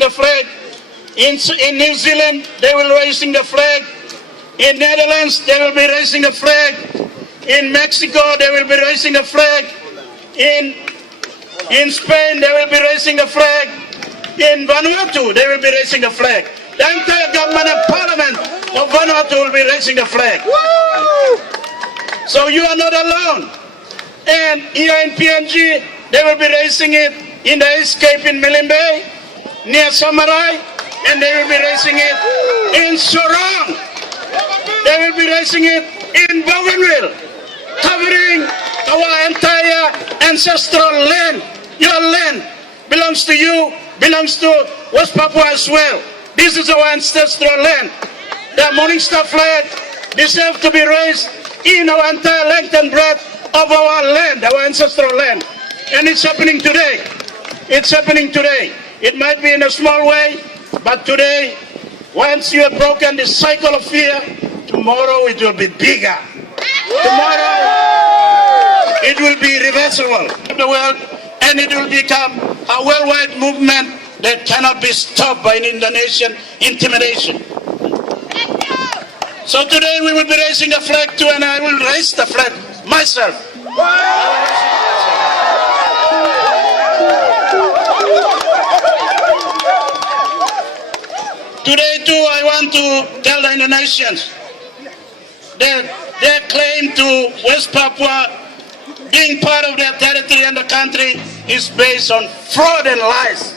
the flag. In New Zealand, they will raising the flag. In Netherlands, they will be raising the flag. In Mexico, they will be raising the flag. In Spain, they will be raising the flag. In Vanuatu, they will be raising the flag. The entire government and parliament of Vanuatu will be raising the flag. So you are not alone. And here in PNG, they will be raising it in the escape in Milimbe, near Samarai, and they will be raising it in Sorong. They will be raising it in Bougainville, covering our entire ancestral land. Your land belongs to you, belongs to West Papua as well. This is our ancestral land. The Morning Star flag deserves to be raised in our entire length and breadth of our land, our ancestral land. And it's happening today. It's happening today. It might be in a small way, but today, once you have broken the cycle of fear, tomorrow it will be bigger. Tomorrow it will be reversible in the world, and it will become a worldwide movement that cannot be stopped by an Indonesian intimidation. So today we will be raising the flag too, and I will raise the flag myself. Today too, I want to tell the Indonesians that their claim to West Papua being part of their territory and the country is based on fraud and lies.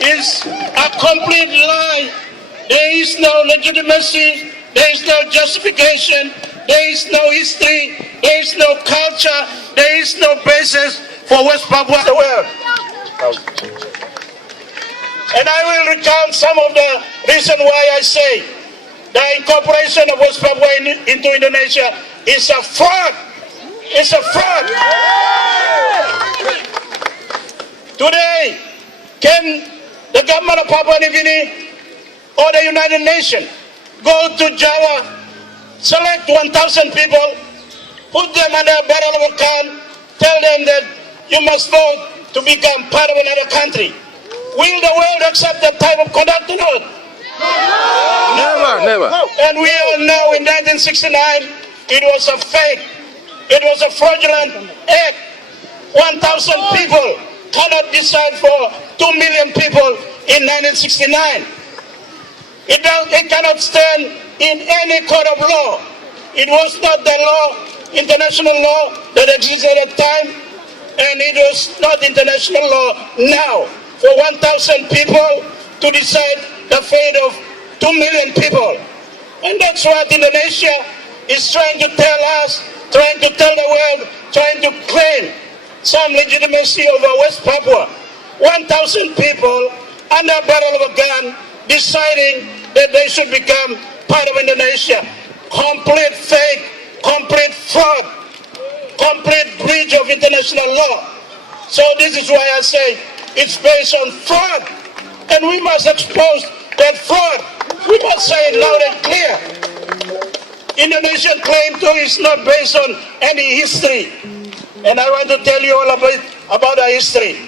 It's a complete lie. There is no legitimacy, there is no justification, there is no history, there is no culture, there is no basis for West Papua in the world. And I will recount some of the reasons why I say the incorporation of West Papua into Indonesia is a fraud. It's a fraud. Today, can the government of Papua New Guinea or the United Nations go to Java, select 1,000 people, put them under a barrel of a can, tell them that you must vote to become part of another country? Will the world accept that type of conduct or not? Never. And we all know in 1969, it was a fake, it was a fraudulent act. 1,000 people cannot decide for 2 million people in 1969. It cannot stand in any court of law. It was not the law, international law that existed at the time, and it was not international law now for 1,000 people to decide the fate of 2 million people. And that's what Indonesia is trying to tell us, trying to tell the world, trying to claim some legitimacy over West Papua. 1,000 people under a barrel of a gun deciding that they should become part of Indonesia. Complete fake, complete fraud, complete breach of international law. So this is why I say it's based on fraud. And we must expose that fraud. We must say it loud and clear. Indonesian claim too is not based on any history. And I want to tell you all about our history.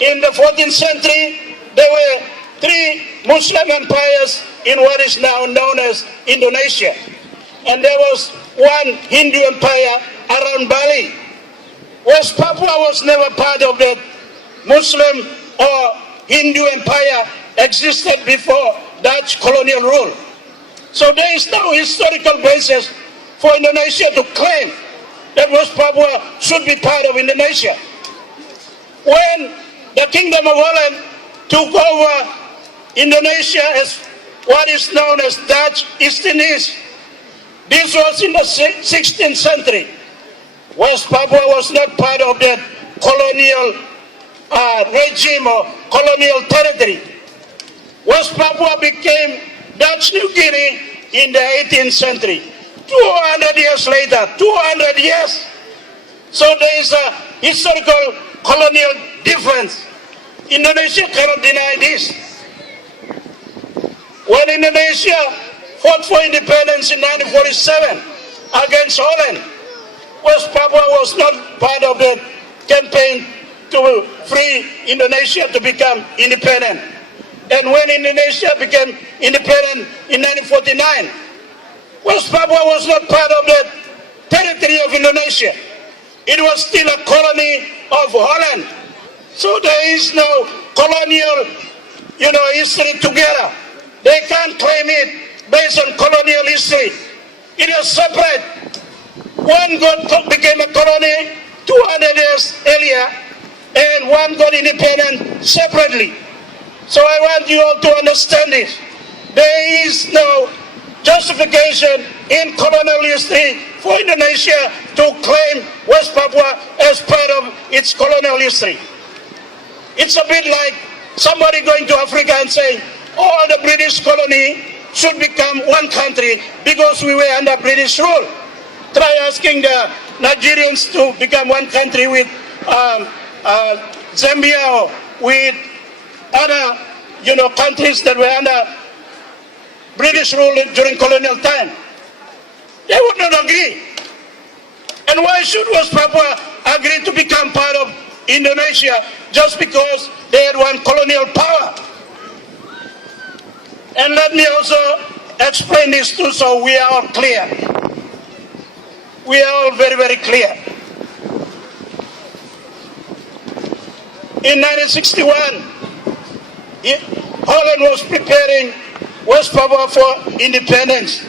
In the 14th century, there were 3 Muslim empires in what is now known as Indonesia. And there was 1 Hindu empire around Bali. West Papua was never part of that Muslim or Hindu empire existed before Dutch colonial rule. So there is no historical basis for Indonesia to claim that West Papua should be part of Indonesia. When the Kingdom of Holland took over Indonesia as what is known as Dutch East Indies, this was in the 16th century. West Papua was not part of that colonial regime or colonial territory. West Papua became Dutch New Guinea in the 18th century. 200 years later, 200 years. So there is a historical colonial difference. Indonesia cannot deny this. When Indonesia fought for independence in 1947 against Holland, West Papua was not part of the campaign to free Indonesia to become independent. And when Indonesia became independent in 1949, West Papua was not part of the territory of Indonesia. It was still a colony of Holland. So there is no colonial, history together. They can't claim it based on colonial history. It is separate. One became a colony 200 years earlier, and one got independent separately. So I want you all to understand this. There is no justification in colonial history for Indonesia to claim West Papua as part of its colonial history. It's a bit like somebody going to Africa and saying, all the British colony should become one country because we were under British rule. Try asking the Nigerians to become one country with Zambia or with other, countries that were under British rule during colonial time. They would not agree. And why should West Papua agree to become part of Indonesia just because they had one colonial power? And let me also explain this too, so we are all clear. We are all very, very clear. In 1961, Holland was preparing West Papua for independence,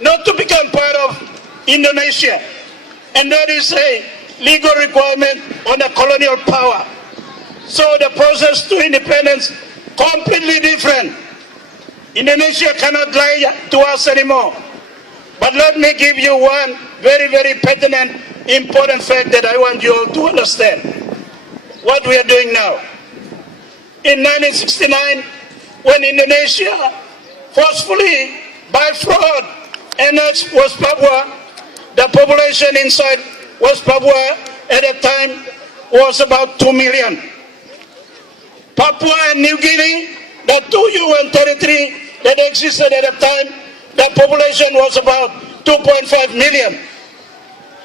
not to become part of Indonesia. And that is a legal requirement on the colonial power. So the process to independence completely different. Indonesia cannot lie to us anymore. But let me give you one very, very pertinent, important fact that I want you all to understand. What we are doing now. In 1969, when Indonesia forcefully, by fraud, annexed West Papua, the population inside West Papua at that time was about 2 million. Papua and New Guinea, the two UN territory that existed at that time, the population was about 2.5 million.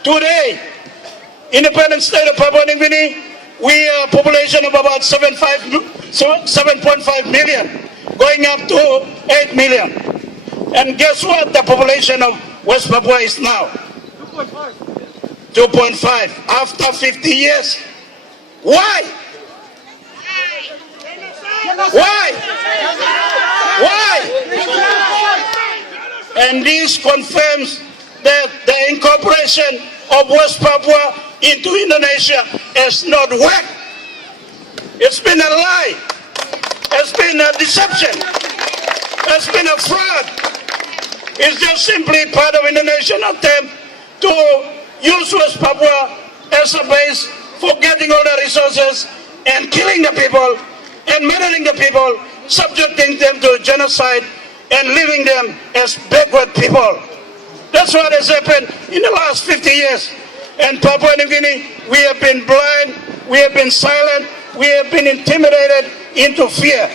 Today, independent state of Papua New Guinea, we are a population of about 7.5 million, going up to 8 million. And guess what the population of West Papua is now? 2.5 after 50 years. Why? Why? Why? And this confirms that the incorporation of West Papua into Indonesia has not worked. It's been a lie. It's been a deception. It's been a fraud. It's just simply part of Indonesian attempt to use West Papua as a base for getting all the resources and killing the people and murdering the people, subjecting them to genocide and leaving them as backward people. That's what has happened in the last 50 years. And Papua New Guinea, we have been blind, we have been silent, we have been intimidated into fear.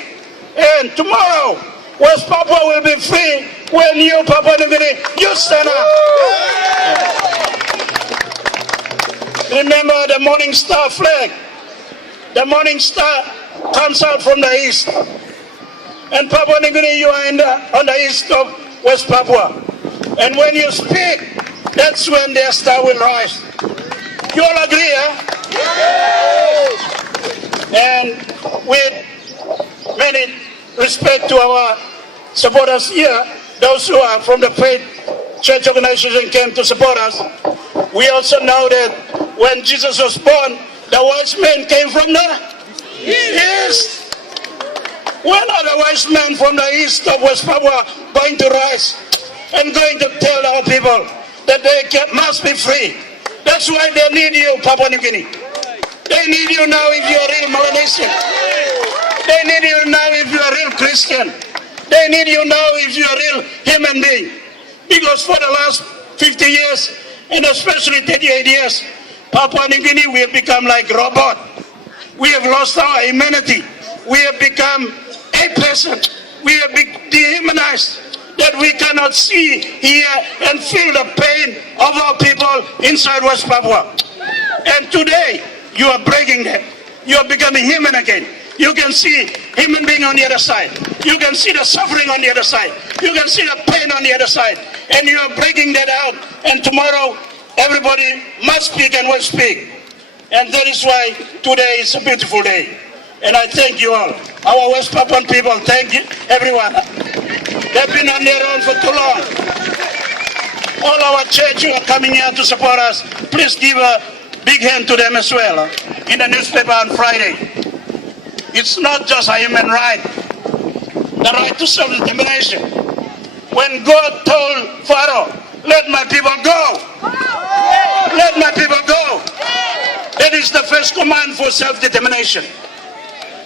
And tomorrow, West Papua will be free when you, Papua New Guinea, you stand up. Remember the Morning Star flag. The Morning Star comes out from the east. And Papua New Guinea, you are on the east of West Papua. And when you speak, that's when their star will rise. You all agree, huh? And with many respect to our supporters here, those who are from the faith church organization came to support us, we also know that when Jesus was born, the wise men came from the east. When are the wise men from the east of West Papua going to rise and going to tell our people that they must be free? That's why they need you, Papua New Guinea. They need you now if you're a real Melanesian. They need you now if you're a real Christian. They need you now if you're a real human being. Because for the last 50 years, and especially 38 years, Papua New Guinea, we have become like a robot. We have lost our humanity. We have become a person. We have been dehumanized. That we cannot see, hear, and feel the pain of our people inside West Papua. And today, You are breaking them. You are becoming human again. You can see human being on the other side. You can see the suffering on the other side. You can see the pain on the other side. And you are breaking that out. And tomorrow, everybody must speak and will speak. And that is why today is a beautiful day. And I thank you all. Our West Papuan people, thank you, everyone. They've been on their own for too long. All our church who are coming here to support us, please give a big hand to them as well. In the newspaper on Friday. It's not just a human right, the right to self-determination. When God told Pharaoh, let my people go, let my people go, that is the first command for self-determination.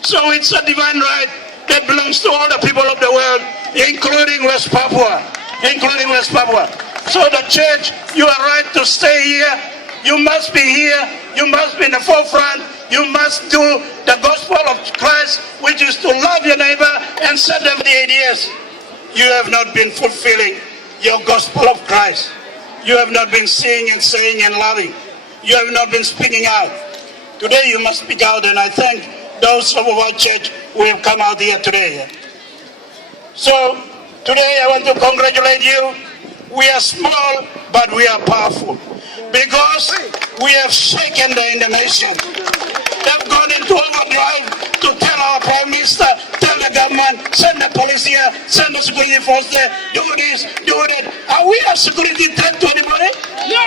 So it's a divine right that belongs to all the people of the world, including West Papua, including West Papua. So the church, you are right to stay here. You must be here. You must be in the forefront. You must do the gospel of Christ, which is to love your neighbor and serve them for the 8 years. You have not been fulfilling your gospel of Christ. You have not been seeing and saying and loving. You have not been speaking out. Today you must speak out, and I thank those of our church who have come out here today. So today I want to congratulate you. We are small, but we are powerful. Because we have shaken the nation. They've gone into overdrive to tell our Prime Minister, tell the government, send the police here, send the security force there, do this, do that. Are we a security threat to anybody? No!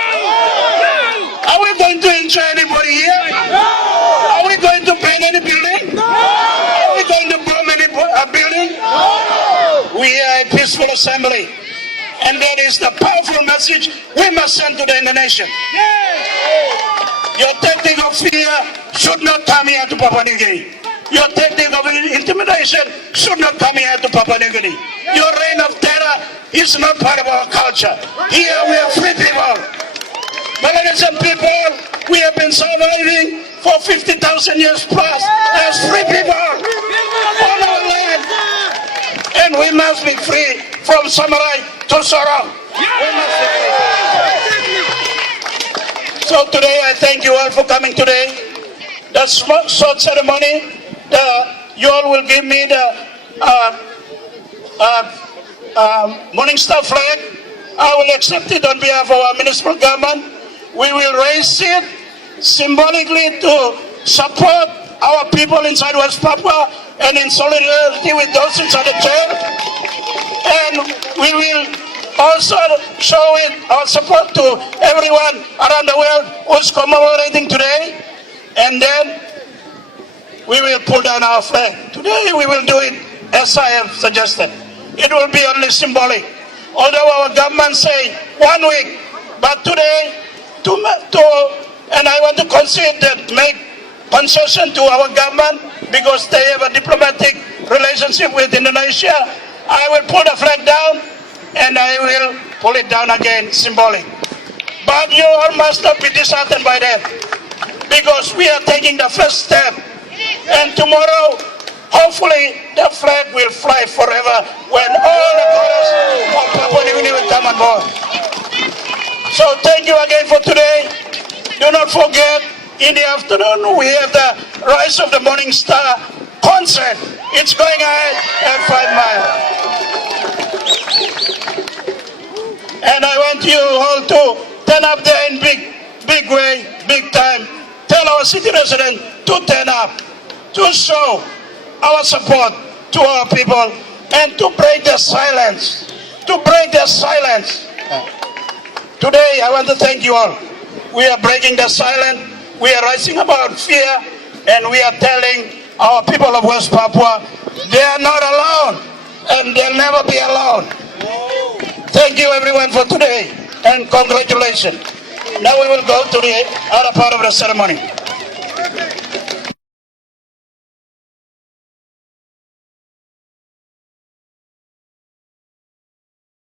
Are we going to injure anybody here? No! Are we going to burn any building? No! Are we going to bomb any building? No! We are a peaceful assembly. And that is the powerful message we must send to the nation. Your tactic of fear should not come here to Papua New Guinea. Your tactic of intimidation should not come here to Papua New Guinea. Your reign of terror is not part of our culture. Here we are free people. Melanesian people, we have been surviving for 50,000 years plus as free people on our land. And we must be free from samurai to Sorong. So today I thank you all for coming today. The short ceremony, you all will give me the Morning Star flag. I will accept it on behalf of our municipal government. We will raise it symbolically to support our people inside West Papua and in solidarity with those inside the jail. And we will also show it our support to everyone around the world who's commemorating today. And then we will pull down our flag. Today we will do it as I have suggested. It will be only symbolic. Although our government say 1 week, but today, and I want to concede that, make concession to our government because they have a diplomatic relationship with Indonesia. I will pull the flag down and I will pull it down again, symbolic. But you all must not be disheartened by that because we are taking the first step. And tomorrow, hopefully, the flag will fly forever when all the colors of Papua New Guinea will come on board. So thank you again for today. Do not forget, in the afternoon, we have the Rise of the Morning Star concert. It's going ahead at 5 miles. And I want you all to turn up there in big way, big time. Tell our city residents to turn up, to show our support to our people and to break their silence, Today, I want to thank you all. We are breaking the silence. We are rising about fear, and we are telling our people of West Papua, they are not alone, and they'll never be alone. Thank you everyone for today, and congratulations. Now we will go to the other part of the ceremony.